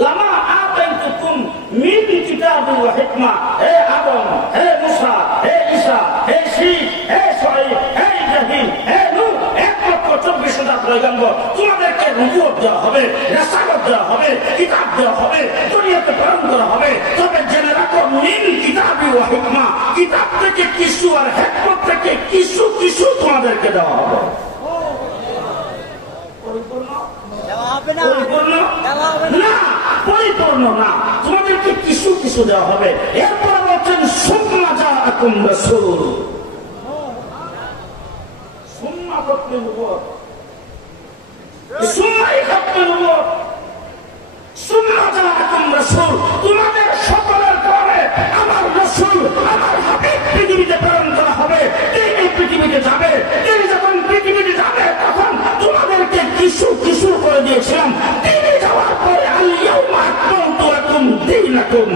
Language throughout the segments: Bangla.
লামা আতাইতুকুম মিন কিতাবিন ওয়া হিকমা, হে আদম, হে মুসা, হে ঈসা, হে শীত, হে শুআয়ব, হে ইব্রাহিম, হে নূহ, 1,24,000 পয়গম্বর, তোমাদেরকে নবুয়ত দেওয়া হবে, রিসালাত দেওয়া হবে, কিতাব দেওয়া হবে, দুনিয়াতে প্রেরণ করা হবে। তবে জেনে রাখো, মিন কিতাবি ওয়া হিকমা, কিতাব থেকে কিছু আর হিকমত থেকে কিছু কিছু তোমাদেরকে দেওয়া হবে। পরিপূর্ণ না, তোমাদেরকে কিছু কিছু দেওয়া হবে। এরপর বলছেন সুম্মা জাআকুম রাসূল, সুম্মা হচ্ছে নবুয়ত, সুম্মা হচ্ছে নবুয়ত, সুম্মা জাআকুম রাসূল, তোমাদের সকলের পরে আমার রাসূল, আমার হাবিব পৃথিবীতে প্রেরণ করা হবে। তিনি পৃথিবীতে যাবে, তিনি যখন পৃথিবীতে যাবে তখন তোমাদেরকে কিছু কিছু করে দিয়েছিলাম। তিনি যাওয়ার পরে আল-ইয়াউমা আকমালতু লাকুম দীনাকুম,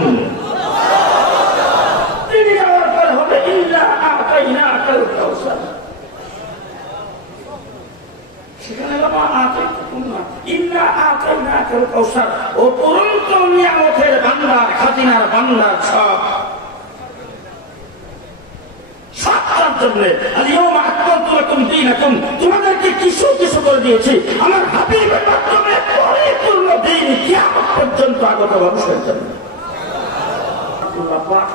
তিনি যাওয়ার পরে হবে ইন্না আতাইনাকাল কাউসার। সেখানে লামা আতাইতুকুম না, ইন্না আতাইনাকাল কাউসার, ও অনন্ত নিয়ামতের ভান্ডার, খাজিনার ভান্ডার, সবটার জন্য আল-ইয়াউমা আকমালতু লাকুম দীনাকুম, তোমাদেরকে কিছু কিছু করে দিয়েছি আমার হাবিবের মাধ্যমে পরিপূর্ণ দিন কিয়ামত পর্যন্ত আগত মানুষের জন্য। আল্লাহ পাক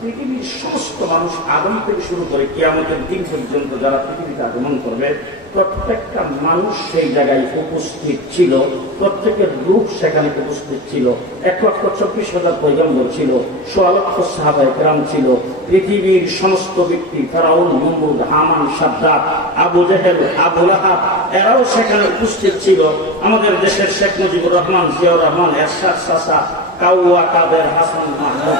পৃথিবীর সমস্ত মানুষ আদম থেকে শুরু করে কিয়ামতের দিন পর্যন্ত যারা পৃথিবীতে আগমন করবে, প্রত্যেকটা মানুষ সেই জায়গায় উপস্থিত ছিল, প্রত্যেকের রূপ সেখানে উপস্থিত ছিল। 1,24,000 পয়গম্বর ছিল, 1.5 লক্ষ সাহাবায়ে কেরাম ছিল, পৃথিবীর সমস্ত ব্যক্তি, ফেরাউন, নমরুদ, হামান, সাদ্দাত, আবু জেহেল, আবু লাহাব, এরাও সেখানে উপস্থিত ছিল। আমাদের দেশের শেখ মুজিবুর রহমান, জিয়াউর রহমান, এরশাদ চাচা, কাউয়া কাদের, হাসান মাহমুদ,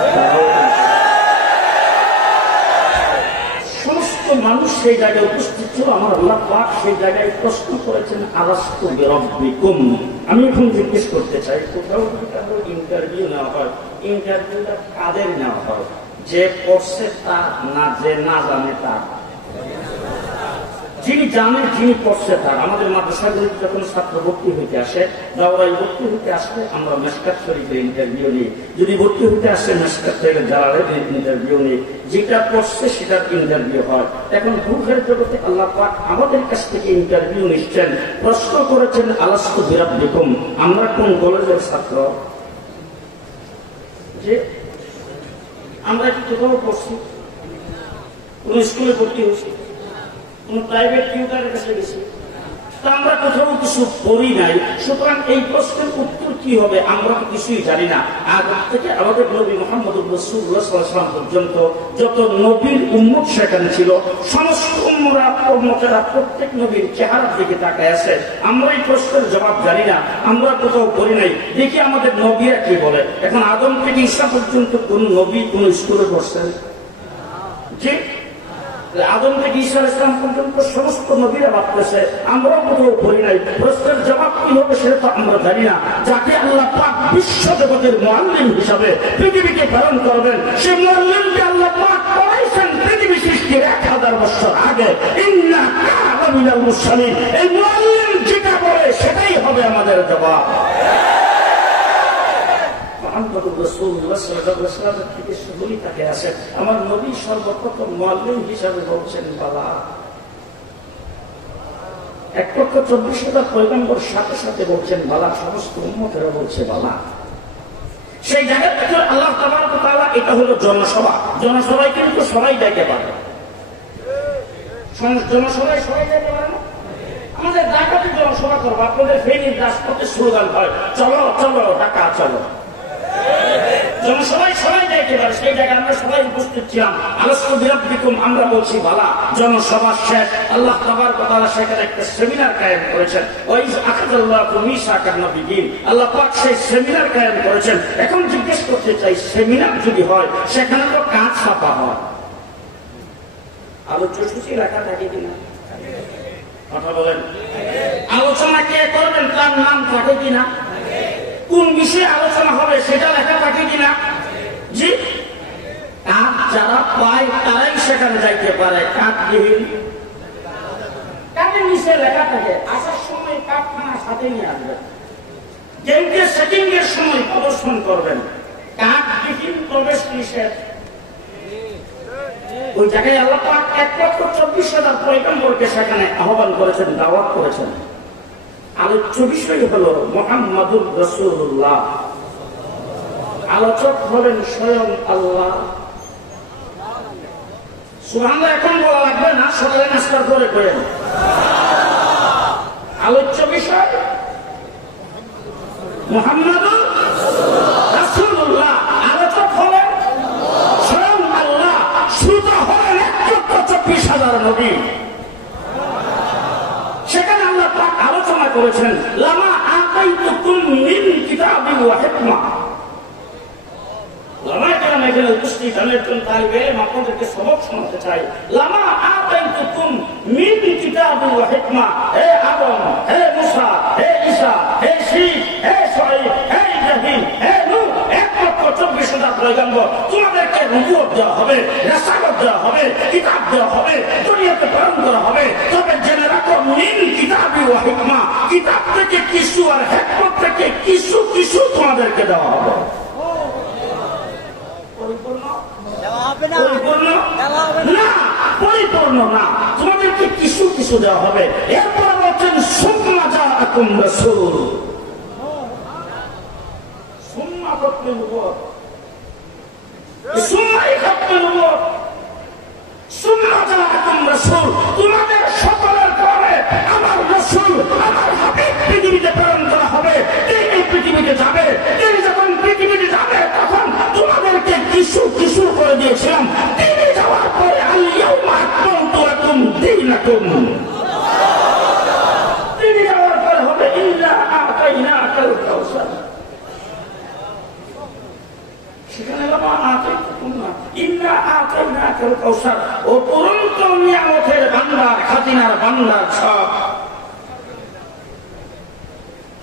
সমস্ত মানুষ সেই জায়গায় উপস্থিত ছিল। আমার আল্লাহ পাক সেই জায়গায় প্রশ্ন করেছেন, আলাস্তু বিরাব্বিকুম। আমি এখন জিজ্ঞেস করতে চাই, কোথাও যদি কারো ইন্টারভিউ নেওয়া হয়, ইন্টারভিউটা কাদের নেওয়া হয়? যে পড়ছে তার, না যে না জানে তার? যিনি জানেন, যিনি পড়ছে তার। আমাদের মাদ্রাসাগুলিতে যখন ছাত্র ভর্তি হইতে আসে, দাওরাই ভর্তি হইতে আসলে আমরা মেশকাত শরীফের ইন্টারভিউ নিই, যদি ভর্তি হইতে আসে মেশকাত থেকে জালালের ইন্টারভিউ নিই, যেটা পড়ছে সেটার ইন্টারভিউ হয়। এখন রূহের জগতে আল্লাহ পাক আমাদের কাছ থেকে ইন্টারভিউ নিচ্ছেন, প্রশ্ন করেছেন, আলাস্তু বিরাব্বিকুম, আমরা কোন কলেজের ছাত্র? যে আমরা কি কোথাও পড়ছি? কোন স্কুলে ভর্তি হয়েছি? কোন প্রাইভেট টিউটারের কাছে গেছি? তা আমরা কোথাও কিছু পড়ি নাই। সুতরাং এই প্রশ্নের উত্তর কি হবে আমরা তো কিছুই জানি না। আজ থেকে আমাদের নবী মুহাম্মদুর রাসূলুল্লাহ সাল্লাল্লাহু আলাইহি ওয়াসাল্লাম পর্যন্ত যত নবীর উম্মত সেখানে ছিল, সমস্ত উম্মতেরা প্রত্যেক নবীর চেহারার দিকে তাকায় আছে। আমরা এই প্রশ্নের জবাব জানি না, আমরা কোথাও পড়ি নাই। দেখি আমাদের নবীরা কি বলে। এখন আদম থেকে ঈসা পর্যন্ত কোন নবী কোন স্কুলে পড়ছেন? যে আদম থেকে ঈসা আলাইহিস সালাম পর্যন্ত সমস্ত নবীরা ভাবতেছে, আমরাও কোথাও পড়ি নাই। প্রশ্নের জবাব কি হবে সেটা তো আমরা জানি না। যাকে আল্লাহ পাক বিশ্ব জগতের মুআল্লিম হিসাবে পৃথিবীকে প্রেরণ করবেন, সেই মুআল্লিমকে আল্লাহ পাক পড়াইছেন পৃথিবী সৃষ্টির 1000 বছর আগে। ইন্না কানা মিনাল মুরসালিন, এই মুআল্লিম যেটা বলে সেটাই হবে আমাদের জবাব। আমার নবী সর্বপ্রথম মুআল্লিম হিসাবে বলছেন বালা। 1,24,000 পয়গম্বর সাথে সাথে বলছেন বালা, সমস্ত উম্মতেরা বলছে বালা। সেই জায়গা থেকে আল্লাহ তাবারক ওয়া তাআলা, এটা হলো জনসভা। জনসভায় কিন্তু সবাই যাইতে পারে, জনসভায় সবাই যাইতে পারে না। আমাদের ঢাকাতে জনসভা করবো, আপনাদের ফেনীর রাজপথে স্লোগান হয়, চলো চলো ঢাকা চলো। জনসভায় সবাই যাইতে পারে, সেই জায়গায় আমরা সবাই উপস্থিত ছিলাম। আলাস্তু বিরাব্বিকুম, আমরা বলছি বালা। জনসভা শেষ, আল্লাহ তাবারক ওয়া তাআলা সেখানে একটা সেমিনার কায়েম করেছেন। ওয়াইজ আখাযাল্লাহু মিসাকান নাবিয়্যিন, আল্লাহ পাক সেই সেমিনার কায়েম করেছেন। এখন জিজ্ঞেস করতে চাই, সেমিনার যদি হয় সেখানে তো কাজ ছাপা হয়, আলোচনাসূচি রাখা থাকে কিনা? কথা বলেন। আলোচনা কে করবেন তার নাম থাকে কিনা? কোন বিষয়ে আলোচনা হবে সেটা লেখা থাকে কিনা? জি, কাজ যারা পায় তারাই সেখানে যাইতে পারে। কাজবিহীন, কাজের নিচে লেখা থাকে, আসার সময় কাঠখানা সাথে নিয়ে আসবে। গেটে চেকিং এর সময় প্রদর্শন করবেন কাকবিহীন প্রবেশ নিষেধ। ওই জায়গায় আল্লাহ পাক 1,24,000 পয়গম্বরকে সেখানে আহ্বান করেছেন, দাওয়াত করেছেন। আলোচ্য বিষয় হলো মুহাম্মাদুর রাসূলুল্লাহ। আলোচক হলেন স্বয়ং আল্লাহ। সুবহানাল্লাহ এখন বলা লাগবে না, সকালে নাস্তার পরে করেন। আলোচ্য বিষয় মুহাম্মাদুর রাসূলুল্লাহ। আলোচক হলেন স্বয়ং আল্লাহ। শ্রোতা হলেন 1,24,000 নবী। সেখানে আল্লাহ পাক আলোচনা করেছেন লামা আতাইতুকুম মিন কিতাবিন ওয়া হিকমা। লামা কেরাম এখানে উপস্থিত, আমি একজন তালিবে ইলম আপনাদেরকে সবক শোনাতে চাই। লামা আতাইতুকুম মিন কিতাবিন ওয়া হিকমা। হে আদম, হে মুসা, হে ঈসা, হে শীস, হে শুআয়ব, হে ইব্রাহিম, হে নূহ, 1,24,000 পয়গম্বর, তোমাদেরকে নবুয়ত দেওয়া হবে, রিসালাত দেওয়া হবে, কিতাব দেওয়া হবে, দুনিয়াতে প্রেরণ করা হবে। তবে জেনে রাখো মিন কিতাবি ওয়া হিকমা, কিতাব থেকে কিছু আর হিকমত থেকে কিছু কিছু তোমাদেরকে দেওয়া হবে। পরিপূর্ণ না, তোমাদেরকে কিছু কিছু দেওয়া হবে। এরপর বলছেন সুম্মা জাআকুম রাসূল। সুম্মা খতমে নবুয়ত, সুম্মাই খতমে নবুয়ত, সুম্মা জাআকুম রাসূল। তোমাদের সকলের পরে আমার রাসূল, আমার হাবিব পৃথিবীতে প্রেরণ করা হবে। তিনি পৃথিবীতে যাবে, তিনি যখন পৃথিবীতে যাবে তখন তোমাদেরকে কিছু কিছু করে দিয়েছিলাম। তিনি যাওয়ার পরে আল-ইয়াউমা আকমালতু লাকুম দীনাকুম। তিনি যাওয়ার পরে হবে ইন্না আতাইনাকাল কাউসার। সেখানে লামা আতাইতুকুম না, ইন্না আতাইনাকাল কাউসার। ও পরন্ত নিয়ামতের ভান্ডার, খাজিনার ভান্ডার,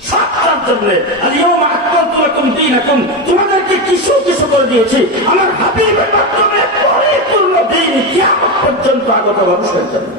সবটার জন্য আল-ইয়াউমা আকমালতু লাকুম দীনাকুম। তোমাদেরকে কিছু কিছু করে দিয়েছি আমার হাবিবের মাধ্যমে পরিপূর্ণ দিন কিয়ামত পর্যন্ত আগত মানুষের জন্য।